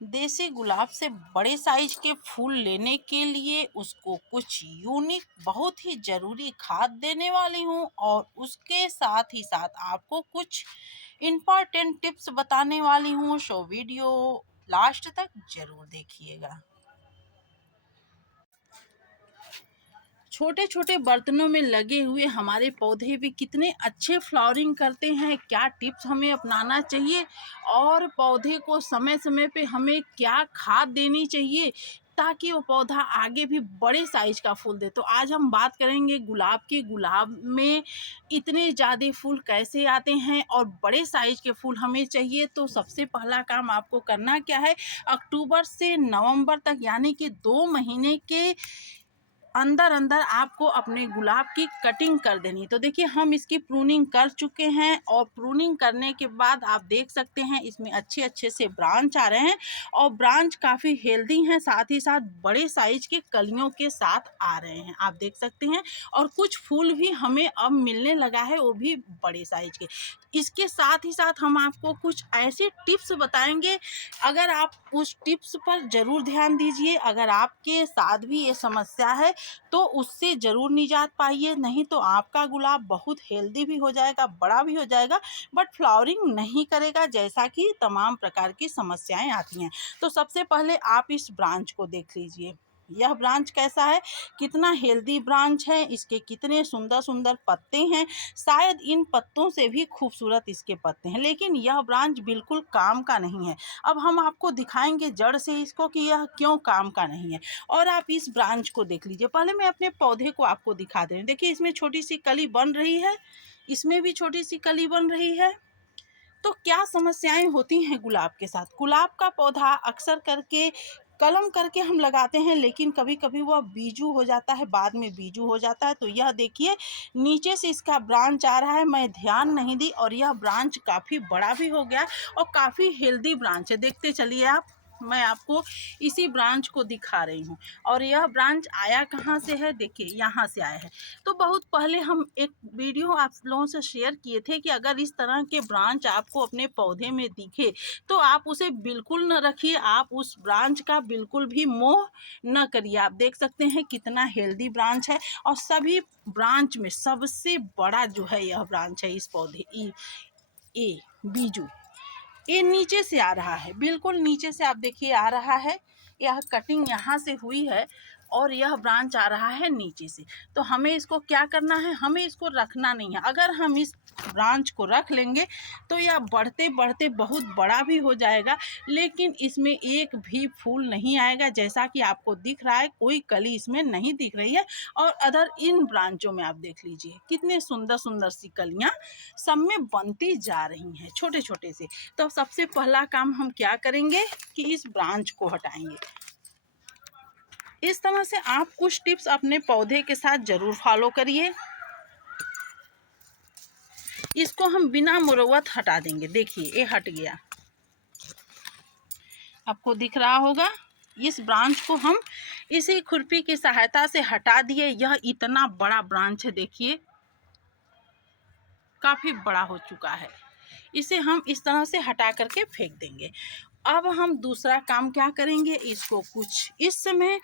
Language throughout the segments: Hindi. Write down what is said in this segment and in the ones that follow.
देसी गुलाब से बड़े साइज के फूल लेने के लिए उसको कुछ यूनिक बहुत ही ज़रूरी खाद देने वाली हूँ और उसके साथ ही साथ आपको कुछ इम्पॉर्टेंट टिप्स बताने वाली हूँ। सो वीडियो लास्ट तक ज़रूर देखिएगा। छोटे छोटे बर्तनों में लगे हुए हमारे पौधे भी कितने अच्छे फ्लावरिंग करते हैं। क्या टिप्स हमें अपनाना चाहिए और पौधे को समय समय पे हमें क्या खाद देनी चाहिए ताकि वो पौधा आगे भी बड़े साइज का फूल दे। तो आज हम बात करेंगे गुलाब की। गुलाब में इतने ज़्यादा फूल कैसे आते हैं और बड़े साइज के फूल हमें चाहिए। तो सबसे पहला काम आपको करना क्या है, अक्टूबर से नवंबर तक यानी कि 2 महीने के अंदर अंदर आपको अपने गुलाब की कटिंग कर देनी। तो देखिए हम इसकी प्रूनिंग कर चुके हैं और प्रूनिंग करने के बाद आप देख सकते हैं इसमें अच्छे अच्छे से ब्रांच आ रहे हैं और ब्रांच काफ़ी हेल्दी हैं, साथ ही साथ बड़े साइज के कलियों के साथ आ रहे हैं, आप देख सकते हैं। और कुछ फूल भी हमें अब मिलने लगा है, वो भी बड़े साइज के। इसके साथ ही साथ हम आपको कुछ ऐसे टिप्स बताएंगे, अगर आप उस टिप्स पर ज़रूर ध्यान दीजिए। अगर आपके साथ भी ये समस्या है तो उससे ज़रूर निजात पाइए, नहीं तो आपका गुलाब बहुत हेल्दी भी हो जाएगा, बड़ा भी हो जाएगा, बट फ्लावरिंग नहीं करेगा, जैसा कि तमाम प्रकार की समस्याएं आती हैं। तो सबसे पहले आप इस ब्रांच को देख लीजिए। यह ब्रांच कैसा है, कितना हेल्दी ब्रांच है, इसके कितने सुंदर सुंदर पत्ते हैं। शायद इन पत्तों से भी खूबसूरत इसके पत्ते हैं, लेकिन यह ब्रांच बिल्कुल काम का नहीं है। अब हम आपको दिखाएंगे जड़ से इसको कि यह क्यों काम का नहीं है। और आप इस ब्रांच को देख लीजिए। पहले मैं अपने पौधे को आपको दिखा दे रही हूँ। देखिए इसमें छोटी सी कली बन रही है, इसमें भी छोटी सी कली बन रही है। तो क्या समस्याएं होती हैं गुलाब के साथ। गुलाब का पौधा अक्सर करके कलम करके हम लगाते हैं, लेकिन कभी कभी वह बीजू हो जाता है, बाद में बीजू हो जाता है। तो यह देखिए नीचे से इसका ब्रांच आ रहा है, मैं ध्यान नहीं दी और यह ब्रांच काफ़ी बड़ा भी हो गया और काफ़ी हेल्दी ब्रांच है। देखते चलिए आप, मैं आपको इसी ब्रांच को दिखा रही हूँ। और यह ब्रांच आया कहाँ से है, देखिए यहाँ से आया है। तो बहुत पहले हम एक वीडियो आप लोगों से शेयर किए थे कि अगर इस तरह के ब्रांच आपको अपने पौधे में दिखे तो आप उसे बिल्कुल न रखिए, आप उस ब्रांच का बिल्कुल भी मोह न करिए। आप देख सकते हैं कितना हेल्दी ब्रांच है और सभी ब्रांच में सबसे बड़ा जो है यह ब्रांच है इस पौधे ए बीजू। ये नीचे से आ रहा है, बिल्कुल नीचे से आप देखिए आ रहा है। यह कटिंग यहाँ से हुई है और यह ब्रांच आ रहा है नीचे से। तो हमें इसको क्या करना है, हमें इसको रखना नहीं है। अगर हम इस ब्रांच को रख लेंगे तो यह बढ़ते बढ़ते बहुत बड़ा भी हो जाएगा, लेकिन इसमें एक भी फूल नहीं आएगा। जैसा कि आपको दिख रहा है कोई कली इसमें नहीं दिख रही है। और अदर इन ब्रांचों में आप देख लीजिए कितने सुंदर सुंदर सी कलियां सब में बनती जा रही हैं, छोटे छोटे से। तो सबसे पहला काम हम क्या करेंगे कि इस ब्रांच को हटाएंगे। इस तरह से आप कुछ टिप्स अपने पौधे के साथ जरूर फॉलो करिए। इसको हम बिना मुरव्वत हटा देंगे। देखिए ये हट गया, आपको दिख रहा होगा। इस ब्रांच को हम इसी खुरपी की सहायता से हटा दिए। यह इतना बड़ा ब्रांच है, देखिए काफी बड़ा हो चुका है। इसे हम इस तरह से हटा करके फेंक देंगे। अब हम दूसरा काम क्या करेंगे, इसको कुछ इस समय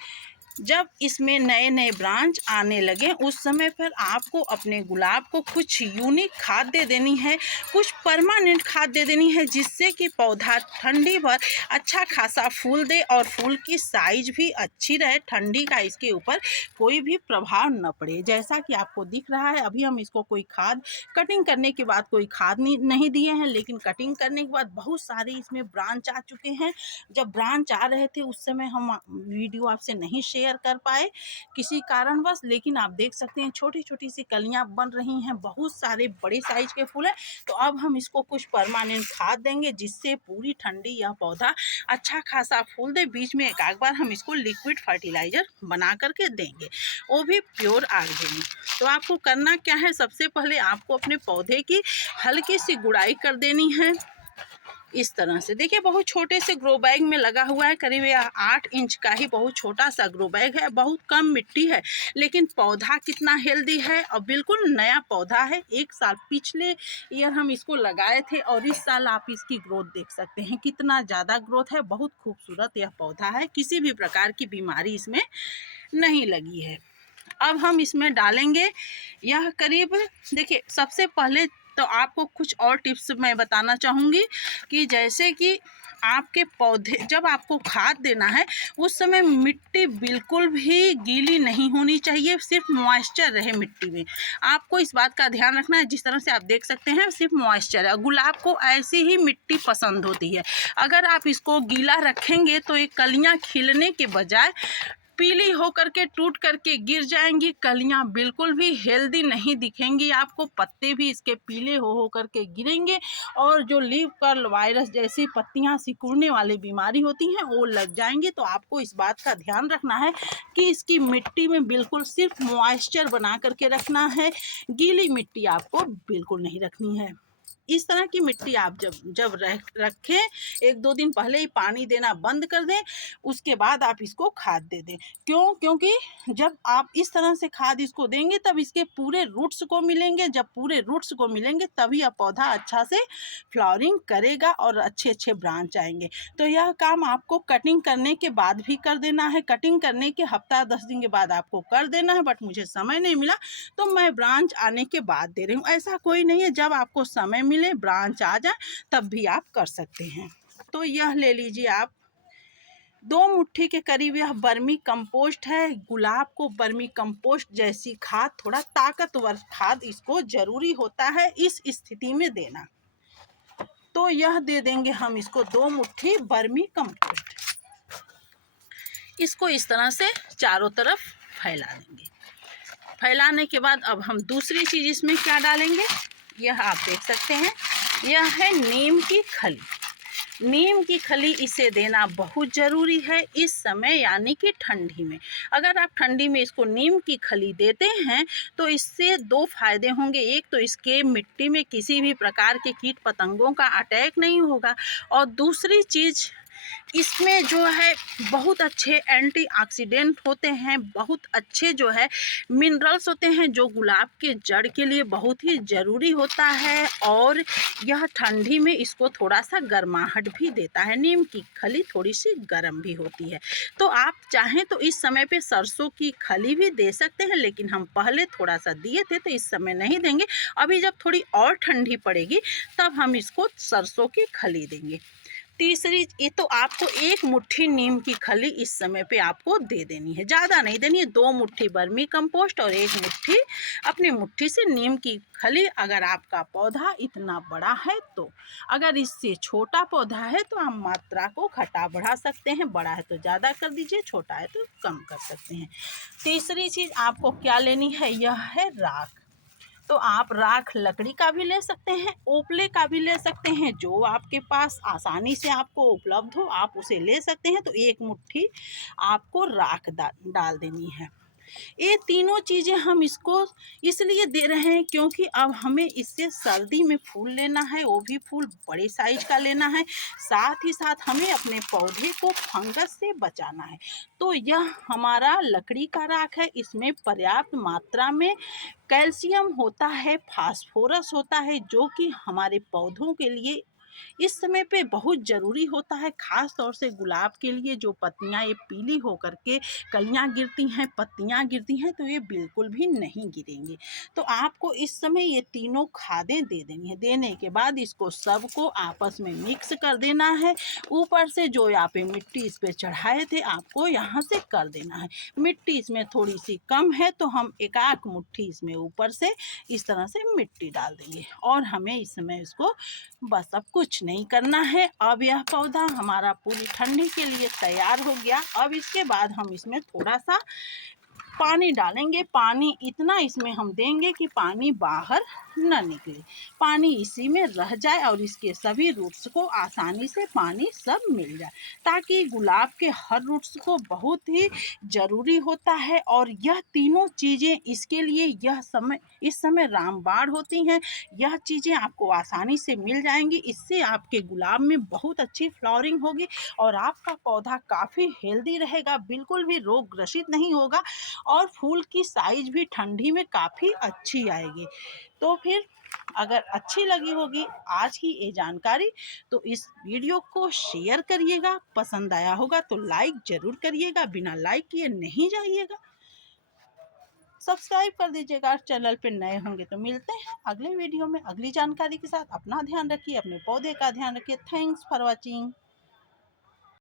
जब इसमें नए नए ब्रांच आने लगे उस समय पर आपको अपने गुलाब को कुछ यूनिक खाद दे देनी है, कुछ परमानेंट खाद दे देनी है, जिससे कि पौधा ठंडी भर अच्छा खासा फूल दे और फूल की साइज भी अच्छी रहे, ठंडी का इसके ऊपर कोई भी प्रभाव न पड़े। जैसा कि आपको दिख रहा है अभी हम इसको कोई खाद कटिंग करने के बाद कोई खाद नहीं दिए हैं, लेकिन कटिंग करने के बाद बहुत सारे इसमें ब्रांच आ चुके हैं। जब ब्रांच आ रहे थे उस समय हम वीडियो आपसे नहीं शेयर कर पाए किसी कारणवश, लेकिन आप देख सकते हैं छोटी छोटी सी कलियां बन रही हैं, बहुत सारे बड़े साइज के फूल हैं। तो अब हम इसको कुछ परमानेंट खाद देंगे जिससे पूरी ठंडी यह पौधा अच्छा खासा फूल दे। बीच में एक आध बार हम इसको लिक्विड फर्टिलाइजर बना करके देंगे, वो भी प्योर आग देंगे। तो आपको करना क्या है, सबसे पहले आपको अपने पौधे की हल्की सी गुड़ाई कर देनी है। इस तरह से देखिए, बहुत छोटे से ग्रो बैग में लगा हुआ है, करीब 8 इंच का ही बहुत छोटा सा ग्रो बैग है, बहुत कम मिट्टी है, लेकिन पौधा कितना हेल्दी है और बिल्कुल नया पौधा है। 1 साल पिछले ईयर हम इसको लगाए थे और इस साल आप इसकी ग्रोथ देख सकते हैं, कितना ज़्यादा ग्रोथ है। बहुत खूबसूरत यह पौधा है, किसी भी प्रकार की बीमारी इसमें नहीं लगी है। अब हम इसमें डालेंगे यह करीब, देखिए सबसे पहले तो आपको कुछ और टिप्स मैं बताना चाहूँगी कि जैसे कि आपके पौधे जब आपको खाद देना है उस समय मिट्टी बिल्कुल भी गीली नहीं होनी चाहिए, सिर्फ मॉइस्चर रहे मिट्टी में। आपको इस बात का ध्यान रखना है। जिस तरह से आप देख सकते हैं सिर्फ मॉइस्चर है। गुलाब को ऐसी ही मिट्टी पसंद होती है। अगर आप इसको गीला रखेंगे तो ये कलियां खिलने के बजाय पीली होकर के टूट करके गिर जाएंगी। कलियां बिल्कुल भी हेल्दी नहीं दिखेंगी आपको, पत्ते भी इसके पीले हो करके गिरेंगे और जो लीफ कर्ल वायरस जैसी पत्तियां सिकुड़ने वाली बीमारी होती हैं वो लग जाएंगी। तो आपको इस बात का ध्यान रखना है कि इसकी मिट्टी में बिल्कुल सिर्फ मॉइस्चर बना करके रखना है, गीली मिट्टी आपको बिल्कुल नहीं रखनी है। इस तरह की मिट्टी आप जब रखें, 1-2 दिन पहले ही पानी देना बंद कर दें, उसके बाद आप इसको खाद दे दें। क्योंकि जब आप इस तरह से खाद इसको देंगे तब इसके पूरे रूट्स को मिलेंगे। जब पूरे रूट्स को मिलेंगे तभी यह पौधा अच्छा से फ्लावरिंग करेगा और अच्छे अच्छे ब्रांच आएंगे। तो यह काम आपको कटिंग करने के बाद भी कर देना है। कटिंग करने के हफ्ता 10 दिन के बाद आपको कर देना है, बट मुझे समय नहीं मिला तो मैं ब्रांच आने के बाद दे रही हूँ। ऐसा कोई नहीं है, जब आपको समय मिले ब्रांच आ जाए तब भी आप कर सकते हैं। तो यह ले लीजिए आप 2 मुट्ठी के करीब यह बर्मी कंपोस्ट है। गुलाब को बर्मी कंपोस्ट जैसी खाद, थोड़ा ताकतवर खाद इसको जरूरी होता है इस स्थिति में देना। तो यह दे देंगे हम इसको 2 मुट्ठी बर्मी कंपोस्ट। इसको इस तरह से चारों तरफ फैला देंगे। फैलाने के बाद अब हम दूसरी चीज़ इसमें क्या डालेंगे, यह आप देख सकते हैं, यह है नीम की खली। नीम की खली इसे देना बहुत ज़रूरी है इस समय, यानी कि ठंडी में। अगर आप ठंडी में इसको नीम की खली देते हैं तो इससे 2 फायदे होंगे। एक तो इसके मिट्टी में किसी भी प्रकार के कीट पतंगों का अटैक नहीं होगा, और दूसरी चीज़ इसमें जो है बहुत अच्छे एंटीऑक्सीडेंट होते हैं, बहुत अच्छे जो है मिनरल्स होते हैं जो गुलाब के जड़ के लिए बहुत ही ज़रूरी होता है। और यह ठंडी में इसको थोड़ा सा गर्माहट भी देता है। नीम की खली थोड़ी सी गर्म भी होती है। तो आप चाहें तो इस समय पे सरसों की खली भी दे सकते हैं, लेकिन हम पहले थोड़ा सा दिए थे तो इस समय नहीं देंगे। अभी जब थोड़ी और ठंडी पड़ेगी तब हम इसको सरसों की खली देंगे। तीसरी ये तो आपको 1 मुट्ठी नीम की खली इस समय पे आपको दे देनी है, ज़्यादा नहीं देनी है। 2 मुट्ठी बर्मी कंपोस्ट और 1 मुट्ठी अपनी मुट्ठी से नीम की खली। अगर आपका पौधा इतना बड़ा है तो, अगर इससे छोटा पौधा है तो आप मात्रा को घटा बढ़ा सकते हैं। बड़ा है तो ज़्यादा कर दीजिए, छोटा है तो कम कर सकते हैं। तीसरी चीज़ आपको क्या लेनी है, यह है राख। तो आप राख लकड़ी का भी ले सकते हैं, ओपले का भी ले सकते हैं, जो आपके पास आसानी से आपको उपलब्ध हो आप उसे ले सकते हैं। तो 1 मुट्ठी आपको राख डाल देनी है। ये तीनों चीज़ें हम इसको इसलिए दे रहे हैं क्योंकि अब हमें इससे सर्दी में फूल लेना है, वो भी फूल बड़े साइज का लेना है। साथ ही साथ हमें अपने पौधे को फंगस से बचाना है। तो यह हमारा लकड़ी का राख है, इसमें पर्याप्त मात्रा में कैल्शियम होता है, फास्फोरस होता है, जो कि हमारे पौधों के लिए इस समय पे बहुत ज़रूरी होता है। ख़ास तौर से गुलाब के लिए जो पत्तियां ये पीली हो करके कलियां गिरती हैं, पत्तियां गिरती हैं, तो ये बिल्कुल भी नहीं गिरेंगी। तो आपको इस समय ये तीनों खादें दे देनी है। देने के बाद इसको सबको आपस में मिक्स कर देना है। ऊपर से जो यहाँ पे मिट्टी इस पर चढ़ाए थे आपको यहाँ से कर देना है। मिट्टी इसमें थोड़ी सी कम है तो हम 1 मुट्ठी इसमें ऊपर से इस तरह से मिट्टी डाल देंगे, और हमें इस समय इसको बस अब कुछ नहीं करना है। अब यह पौधा हमारा पूरी ठंडी के लिए तैयार हो गया। अब इसके बाद हम इसमें थोड़ा सा पानी डालेंगे। पानी इतना इसमें हम देंगे कि पानी बाहर न निकले, पानी इसी में रह जाए और इसके सभी रूट्स को आसानी से पानी सब मिल जाए, ताकि गुलाब के हर रूट्स को बहुत ही ज़रूरी होता है। और यह तीनों चीज़ें इसके लिए इस समय रामबाण होती हैं। यह चीज़ें आपको आसानी से मिल जाएंगी, इससे आपके गुलाब में बहुत अच्छी फ्लावरिंग होगी और आपका पौधा काफ़ी हेल्दी रहेगा, बिल्कुल भी रोग ग्रसित नहीं होगा और फूल की साइज भी ठंडी में काफ़ी अच्छी आएगी। तो फिर अगर अच्छी लगी होगी आज की ये जानकारी, तो इस वीडियो को शेयर करिएगा, पसंद आया होगा तो लाइक ज़रूर करिएगा, बिना लाइक किए नहीं जाइएगा, सब्सक्राइब कर दीजिएगा। चैनल पे नए होंगे तो मिलते हैं अगले वीडियो में अगली जानकारी के साथ। अपना ध्यान रखिए, अपने पौधे का ध्यान रखिए। Thanks for watching.